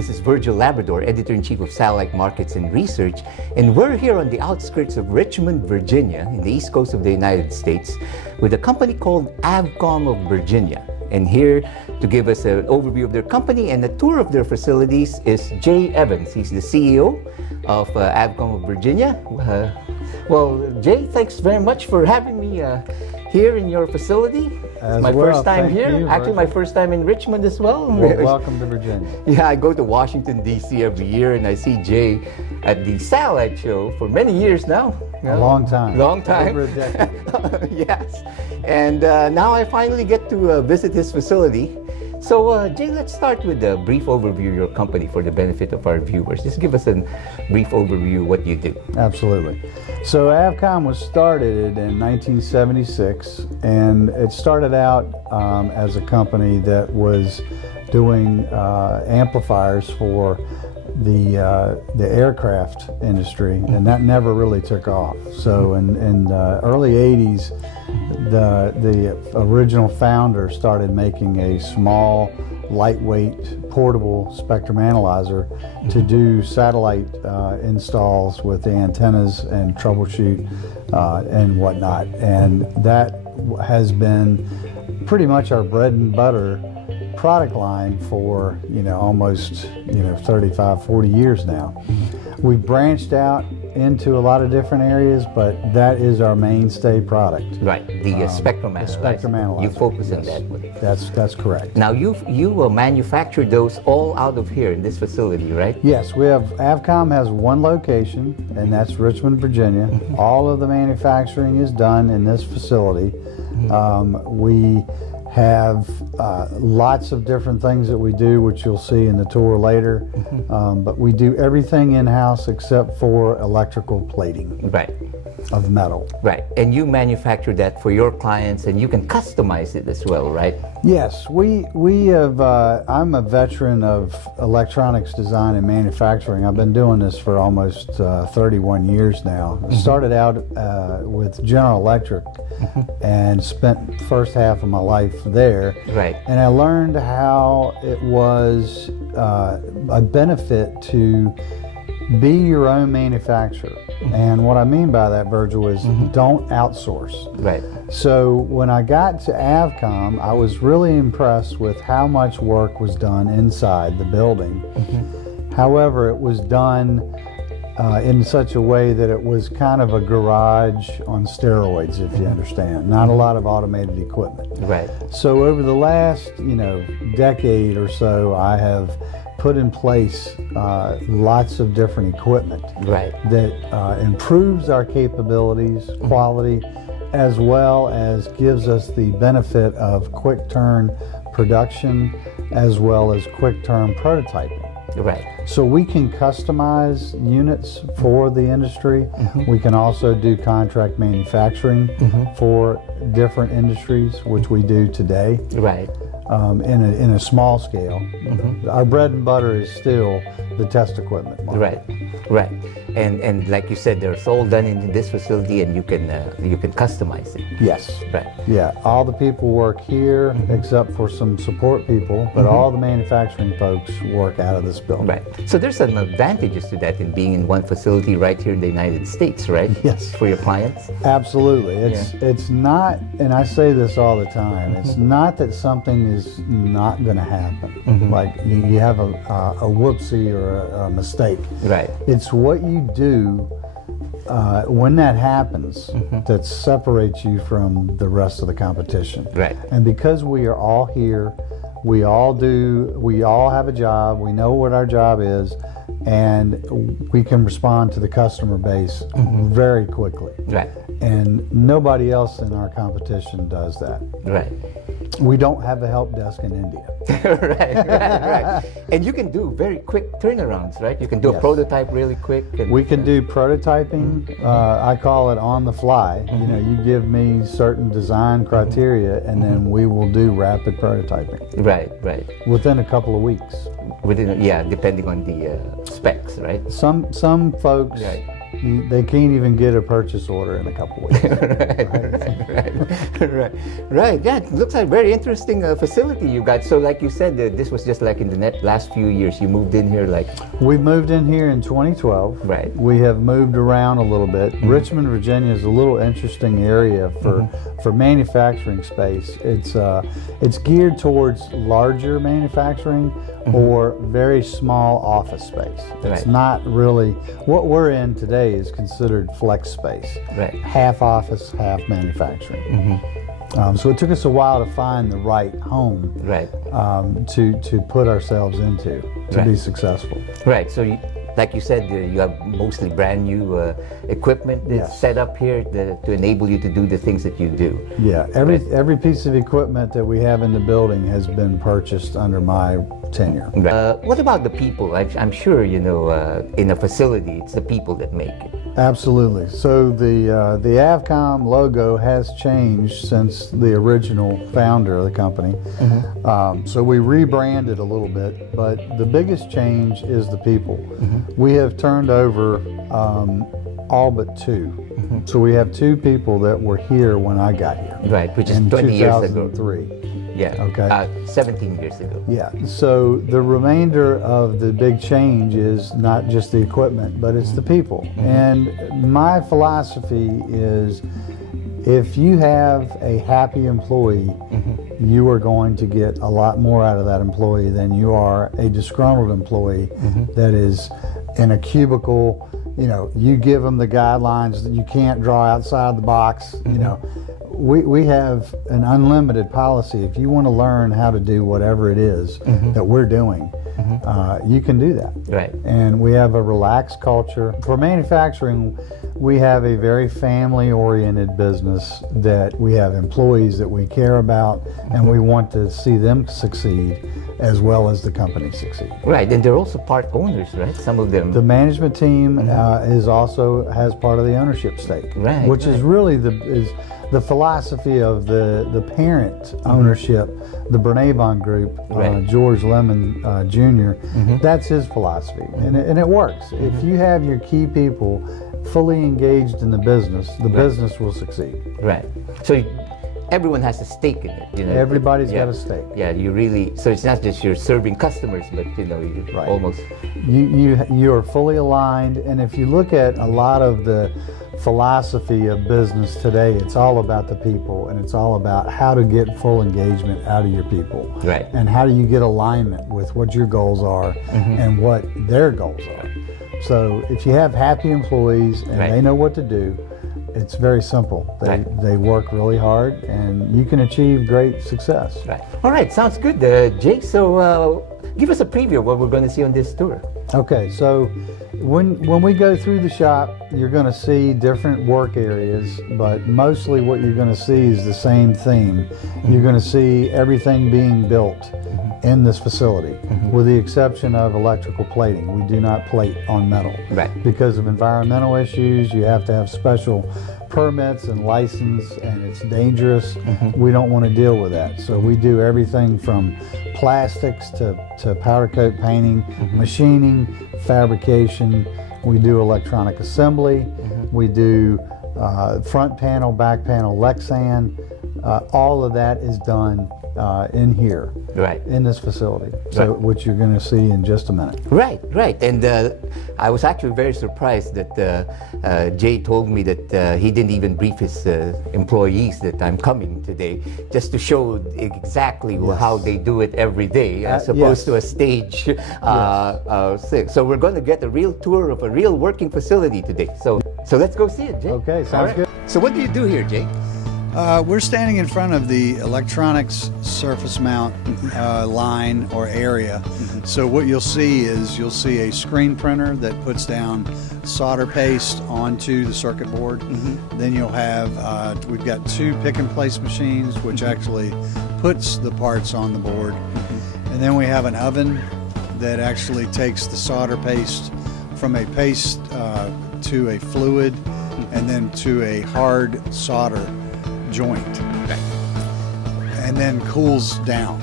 This is Virgil Labrador, Editor-in-Chief of Satellite Markets and Research, and we're here on the outskirts of Richmond, Virginia, in the east coast of the United States, with a company called AVCOM of Virginia. And here to give us an overview of their company and a tour of their facilities is Jay Evans. He's the CEO of AVCOM of Virginia. Well, Jay, thanks very much for having me here in your facility. It's my first time here. Actually, my first time in Richmond as well. Well, welcome to Virginia. Yeah, I go to Washington, D.C. every year, and I see Jay at the Satellite Show for many years now. A long time. Long time. Over a decade. Yes. And now I finally get to visit his facility. So, Jay, let's start with a brief overview of your company for the benefit of our viewers. Just give us a brief overview of what you do. Absolutely. So, AVCOM was started in 1976, and it started out as a company that was doing amplifiers for the aircraft industry, and that never really took off. So in the early 80s, the original founder started making a small, lightweight, portable spectrum analyzer to do satellite installs with the antennas and troubleshoot and whatnot. And that has been pretty much our bread and butter product line for almost 35-40 years now. We've branched out into a lot of different areas, but that is our mainstay product. Right, the spectrum analyzer. The spectrum analyzer. You focus on that one. That's correct. Now you manufacture those all out of here in this facility, right? Yes, we have. AVCOM has one location, and that's Richmond, Virginia. All of the manufacturing is done in this facility. We have lots of different things that we do, which you'll see in the tour later. But we do everything in-house except for electrical plating. Right. Of metal. Right. And you manufacture that for your clients, and you can customize it as well, right? Yes. We have, I'm a veteran of electronics design and manufacturing. I've been doing this for almost 31 years now. I started out with General Electric and spent the first half of my life there. Right. And I learned how it was a benefit to be your own manufacturer. And what I mean by that, Virgil, is don't outsource. Right. So when I got to AVCOM, I was really impressed with how much work was done inside the building. However, it was done in such a way that it was kind of a garage on steroids, if you understand. Not a lot of automated equipment. Right. So over the last, decade or so, I have put in place lots of different equipment that improves our capabilities, quality, as well as gives us the benefit of quick turn production as well as quick turn prototyping. Right. So we can customize units for the industry. We can also do contract manufacturing for different industries, which we do today. Right. In a small scale. Our bread and butter is still the test equipment market. Right. And like you said, they're all done in this facility, and you can customize it. Yes. Right. Yeah. All the people work here, except for some support people, but all the manufacturing folks work out of this building. Right. So there's some advantages to that in being in one facility right here in the United States, right? Yes. For your clients. Absolutely. It's not, and I say this all the time. It's not that something is not going to happen. Like you have a whoopsie or a mistake. Right. It's what you do when that happens that separates you from the rest of the competition. Right. And because we are all here, we all have a job, we know what our job is, and we can respond to the customer base very quickly. Right. And nobody else in our competition does that. Right. We don't have a help desk in India. right. And you can do very quick turnarounds, right? You can do a prototype really quick. And, we can do prototyping. I call it on the fly. You give me certain design criteria, and then we will do rapid prototyping. Right. Within a couple of weeks. Depending on the specs, right? Some folks. Right. They can't even get a purchase order in a couple weeks. Right. Right, right. Yeah, it looks like a very interesting facility you got. So, like you said, this was just like in the last few years. You moved in here, like. We moved in here in 2012. Right. We have moved around a little bit. Richmond, Virginia is a little interesting area for manufacturing space. It's geared towards larger manufacturing or very small office space. It's not really what we're in today is considered flex space. Right. Half office, half manufacturing. So it took us a while to find the right home to put ourselves into to be successful. Right. So, like you said, you have mostly brand new equipment that's set up here to enable you to do the things that you do. Yeah. Every piece of equipment that we have in the building has been purchased under my tenure. What about the people? I'm sure, you know, in a facility, it's the people that make it. Absolutely. So the AVCOM logo has changed since the original founder of the company. So we rebranded a little bit, but the biggest change is the people. We have turned over all but two. So we have two people that were here when I got here. Right, which is 20 years ago. 2003. Yeah. Okay. 17 years ago. Yeah. So the remainder of the big change is not just the equipment, but it's the people. And my philosophy is if you have a happy employee, you are going to get a lot more out of that employee than you are a disgruntled employee that is in a cubicle. You know, you give them the guidelines that you can't draw outside the box, you know. We have an unlimited policy. If you want to learn how to do whatever it is that we're doing, you can do that. Right. And we have a relaxed culture. For manufacturing, we have a very family-oriented business that we have employees that we care about, and we want to see them succeed as well as the company succeed. Right, and they're also part owners, right? Some of them. The management team has part of the ownership stake, which is really the philosophy of the parent ownership, the Bernavon Group, George Lemon Jr. That's his philosophy, and it works. If you have your key people fully engaged in the business will succeed. Right. So everyone has a stake in it. You know. Everybody's got a stake. Yeah, you really. So it's not just you're serving customers, but you know, you almost. You are fully aligned, and if you look at a lot of the philosophy of business today, it's all about the people, and it's all about how to get full engagement out of your people. Right. And how do you get alignment with what your goals are and what their goals are. So if you have happy employees and they know what to do, it's very simple. They work really hard, and you can achieve great success. Right. All right, sounds good, Jake. So give us a preview of what we're going to see on this tour. Okay, so when we go through the shop, you're going to see different work areas, but mostly what you're going to see is the same theme. You're going to see everything being built in this facility, with the exception of electrical plating. We do not plate on metal. Right. Because of environmental issues, you have to have special permits and license, and it's dangerous. We don't want to deal with that. So we do everything from plastics to powder coat painting, machining, fabrication. We do electronic assembly. We do front panel, back panel, Lexan. All of that is done in here, in this facility, so which you're going to see in just a minute. Right. And I was actually very surprised that Jay told me that he didn't even brief his employees that I'm coming today, just to show exactly how they do it every day, as opposed to a stage. So we're going to get a real tour of a real working facility today. So let's go see it, Jay. Okay, sounds good. So what do you do here, Jay? We're standing in front of the electronics surface mount line or area. So what you'll see is a screen printer that puts down solder paste onto the circuit board. Then you'll have, we've got two pick and place machines, which actually puts the parts on the board. And then we have an oven that actually takes the solder paste from a paste to a fluid and then to a hard solder joint, and then cools down.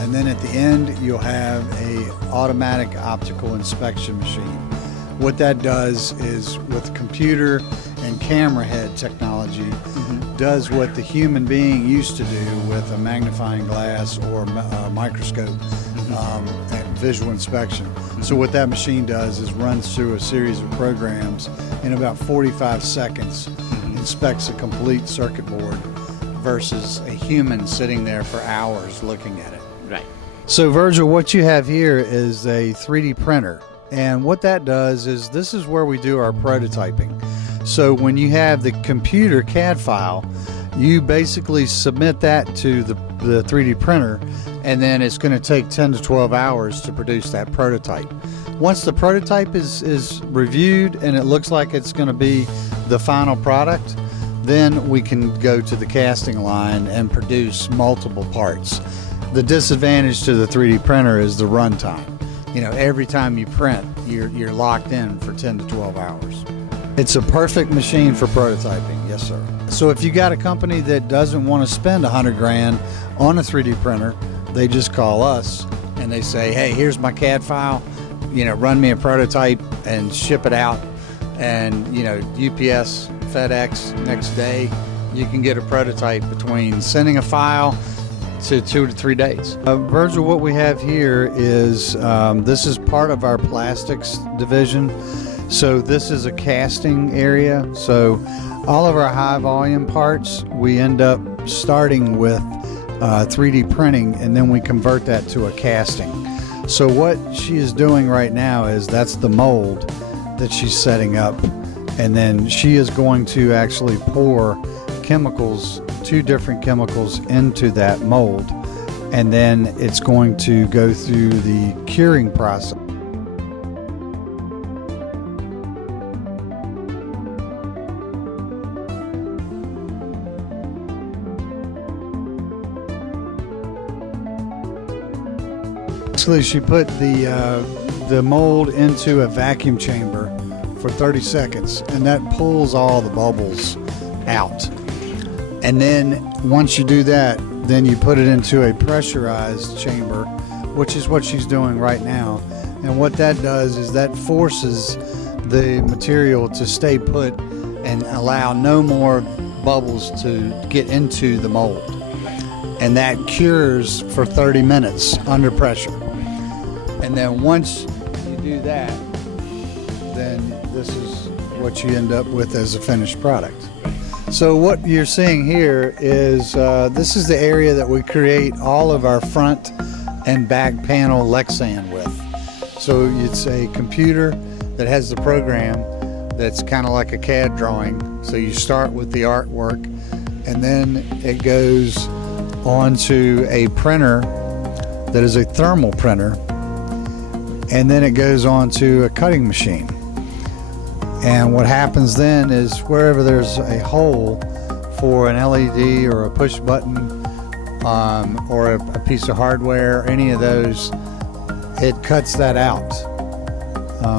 And then at the end, you'll have a automatic optical inspection machine. What that does is, with computer and camera head technology does what the human being used to do with a magnifying glass or a microscope and visual inspection. So what that machine does is runs through a series of programs in about 45 seconds, inspects a complete circuit board versus a human sitting there for hours looking at it. Right. So Virgil, what you have here is a 3D printer. And what that does is this is where we do our prototyping. So when you have the computer CAD file, you basically submit that to the 3D printer, and then it's going to take 10 to 12 hours to produce that prototype. Once the prototype is reviewed and it looks like it's going to be the final product, then we can go to the casting line and produce multiple parts. The disadvantage to the 3D printer is the runtime. You know, every time you print, you're locked in for 10 to 12 hours. It's a perfect machine for prototyping, yes sir. So if you got a company that doesn't want to spend $100 grand on a 3D printer, they just call us and they say, hey, here's my CAD file, you know, run me a prototype and ship it out. And, you know, UPS, FedEx, next day, you can get a prototype between sending a file to 2 to 3 days. Virgil, what we have here is, this is part of our plastics division. So this is a casting area. So all of our high volume parts, we end up starting with 3D printing, and then we convert that to a casting. So what she is doing right now is that's the mold that she's setting up. And then she is going to actually pour chemicals, 2 different chemicals into that mold, and then it's going to go through the curing process. Basically, she put the mold into a vacuum chamber for 30 seconds, and that pulls all the bubbles out. And then once you do that, then you put it into a pressurized chamber, which is what she's doing right now. And what that does is that forces the material to stay put and allow no more bubbles to get into the mold. And that cures for 30 minutes under pressure. And then once you do that, then this is what you end up with as a finished product. So what you're seeing here is this is the area that we create all of our front and back panel Lexan with. So it's a computer that has the program that's kind of like a CAD drawing. So you start with the artwork, and then it goes onto a printer that is a thermal printer, and then it goes on to a cutting machine. And what happens then is wherever there's a hole for an LED or a push button or a piece of hardware, any of those, it cuts that out,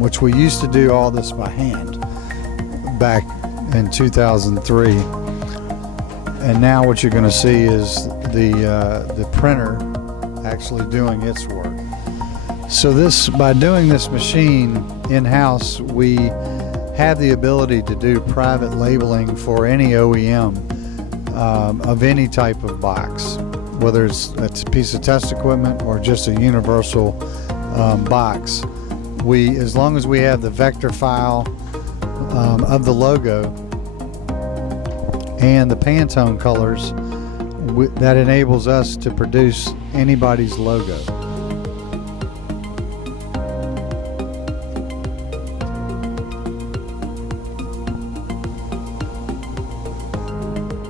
which we used to do all this by hand back in 2003. And now what you're going to see is the printer actually doing its work. So by doing this machine in-house, we have the ability to do private labeling for any OEM of any type of box, whether it's a piece of test equipment or just a universal box. As long as we have the vector file of the logo and the Pantone colors, that enables us to produce anybody's logo.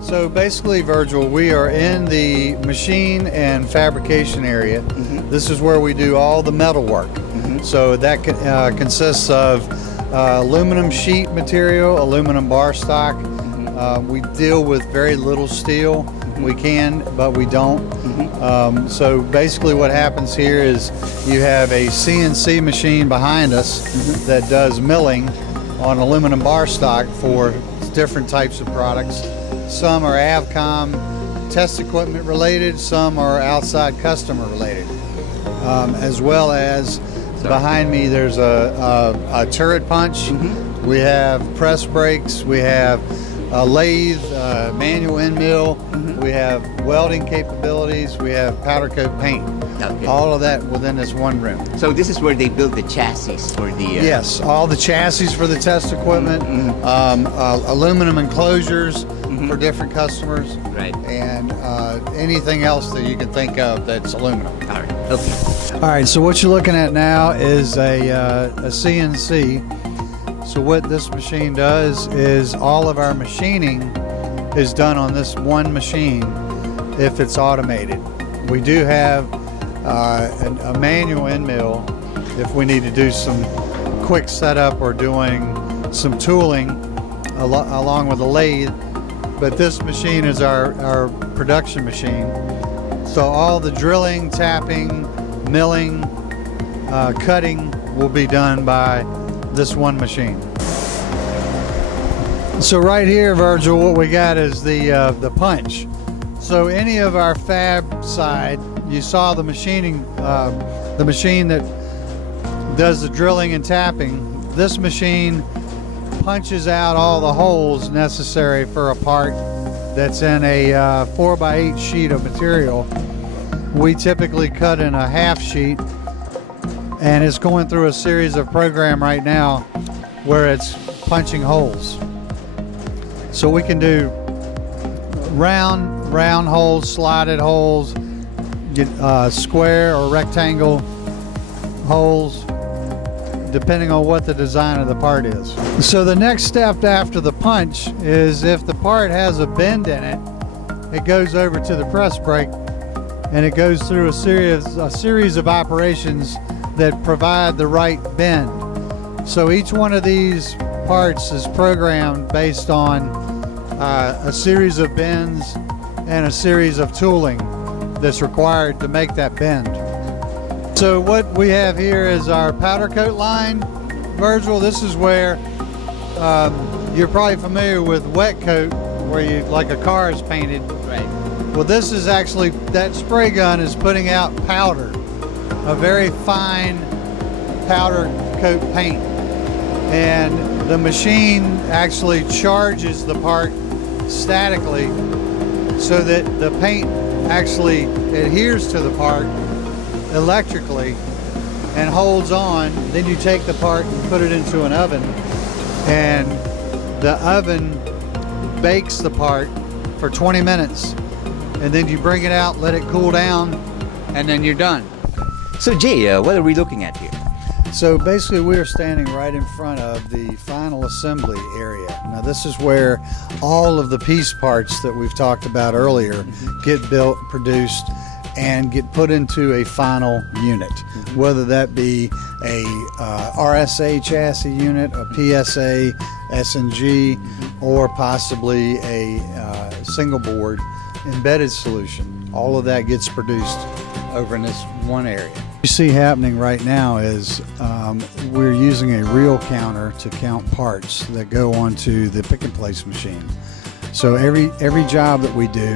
So basically, Virgil, we are in the machine and fabrication area. This is where we do all the metal work. So that consists of aluminum sheet material, aluminum bar stock. We deal with very little steel. We can, but we don't. So basically what happens here is you have a CNC machine behind us that does milling on aluminum bar stock for different types of products. Some are AVCOM test equipment related, some are outside customer related. As well as behind me there's a turret punch, We have press brakes, we have a lathe, manual end mill, we have welding capabilities, we have powder coat paint. Okay. All of that within this one room. So this is where they build the chassis for the... Yes, all the chassis for the test equipment, aluminum enclosures for different customers, Right. and anything else that you can think of that's aluminum. All right. Okay. All right, so what you're looking at now is a CNC. So what this machine does is all of our machining is done on this one machine if it's automated. We do have a manual end mill if we need to do some quick setup or doing some tooling along with a lathe, but this machine is our production machine. So all the drilling, tapping, milling, cutting will be done by this one machine. So right here, Virgil, what we got is the punch. So any of our fab side, you saw the machining, the machine that does the drilling and tapping. This machine punches out all the holes necessary for a part that's in a 4x8 sheet of material. We typically cut in a half sheet, and it's going through a series of program right now where it's punching holes. So we can do round holes, slotted holes, square or rectangle holes, depending on what the design of the part is. So the next step after the punch is if the part has a bend in it, it goes over to the press brake and it goes through a series of operations that provide the right bend. So each one of these parts is programmed based on a series of bends and a series of tooling that's required to make that bend. So what we have here is our powder coat line. Virgil, this is where you're probably familiar with wet coat, where you like a car is painted. Right. Well, this is actually, that spray gun is putting out powder, a very fine powder coat paint. And the machine actually charges the part statically so that the paint actually adheres to the part electrically and holds on. Then you take the part and put it into an oven, and the oven bakes the part for 20 minutes, and then you bring it out, let it cool down, and then you're done. So Jay, what are we looking at here? So basically we're standing right in front of the final assembly area. Now this is where all of the piece parts that we've talked about earlier get built, produced, and get put into a final unit, whether that be a RSA chassis unit, a PSA, S&G, or possibly a single board embedded solution. All of that gets produced over in this one area. What you see happening right now is we're using a reel counter to count parts that go onto the pick and place machine. So every job that we do,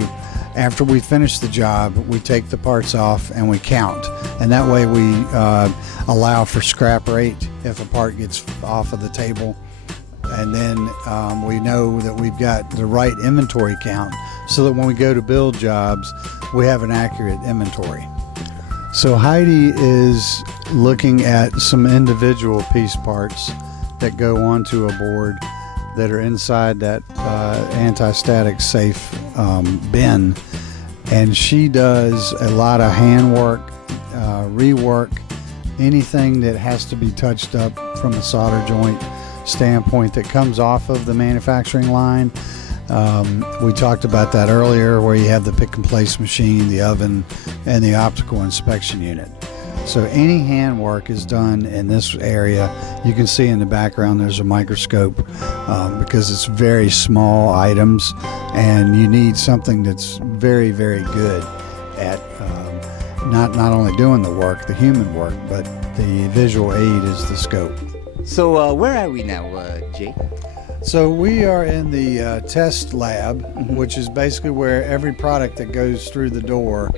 after we finish the job, we take the parts off and we count, and that way we allow for scrap rate if a part gets off of the table, and then we know that we've got the right inventory count so that when we go to build jobs, we have an accurate inventory. So Heidi is looking at some individual piece parts that go onto a board that are inside that anti-static safe bin, and she does a lot of handwork, rework, anything that has to be touched up from a solder joint standpoint that comes off of the manufacturing line. We talked about that earlier, where you have the pick and place machine, the oven, and the optical inspection unit. So any handwork is done in this area. You can see in the background there's a microscope because it's very small items, and you need something that's very, very good at not only doing the work, the human work, but the visual aid is the scope. So where are we now, Jay? So we are in the test lab, which is basically where every product that goes through the door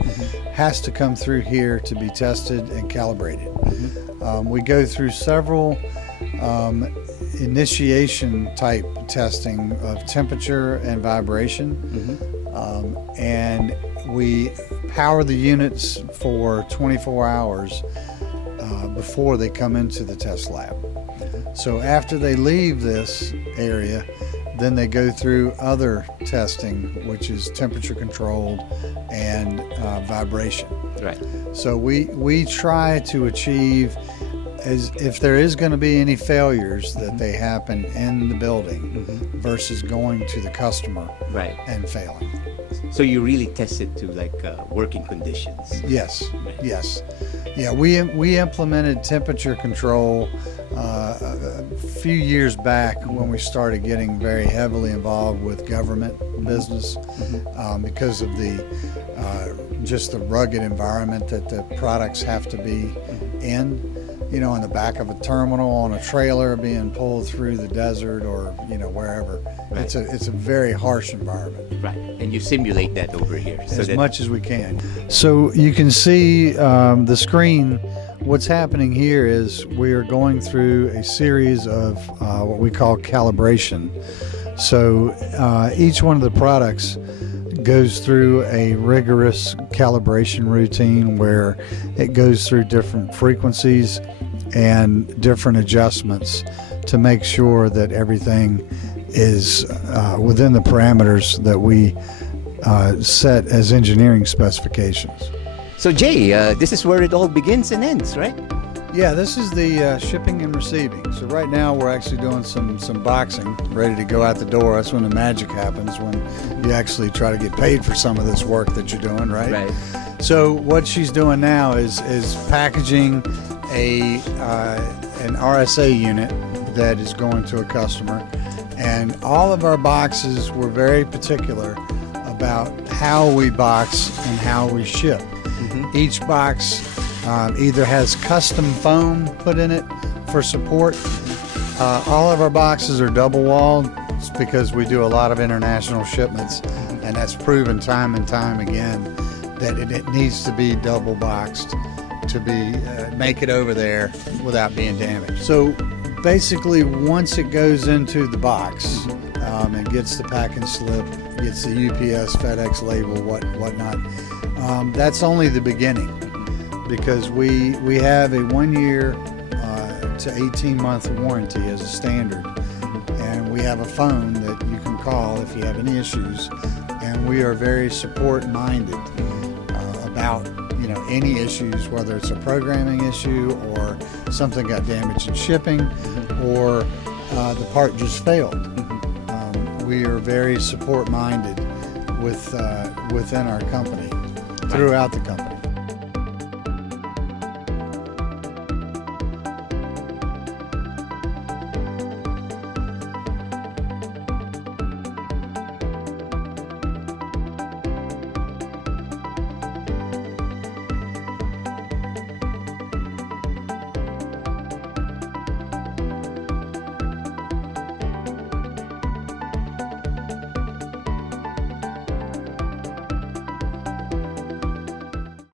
has to come through here to be tested and calibrated. We go through several initiation type testing of temperature and vibration. And we power the units for 24 hours before they come into the test lab. So after they leave this area, then they go through other testing, which is temperature controlled and vibration. Right. So we try to achieve, as if there is going to be any failures, that they happen in the building versus going to the customer Right. and failing. So you really test it to like working conditions. Yes, yes. Yeah, we implemented temperature control a few years back when we started getting very heavily involved with government business because of the just the rugged environment that the products have to be in. You know, in the back of a terminal, on a trailer, being pulled through the desert, or wherever. Right. It's a very harsh environment. Right. And you simulate that over here. As much as we can. So you can see the screen. What's happening here is we are going through a series of what we call calibration. So each one of the products goes through a rigorous calibration routine where it goes through different frequencies and different adjustments to make sure that everything is within the parameters that we set as engineering specifications. So Jay, this is where it all begins and ends, right? Yeah, this is the shipping and receiving. So right now we're actually doing some boxing, ready to go out the door. That's when the magic happens, when you actually try to get paid for some of this work that you're doing, right? Right. So what she's doing now is packaging an RSA unit that is going to a customer. And all of our boxes, were very particular about how we box and how we ship. Each box either has custom foam put in it for support. All of our boxes are double walled because we do a lot of international shipments, and that's proven time and time again that it needs to be double boxed to make it over there without being damaged. So basically, once it goes into the box and gets the packing slip, gets the UPS, FedEx label, whatnot, that's only the beginning, because we have a 1 year to 18-month warranty as a standard, and we have a phone that you can call if you have any issues, and we are very support-minded about any issues, whether it's a programming issue or something got damaged in shipping or the part just failed. We are very support-minded within our company, throughout the company.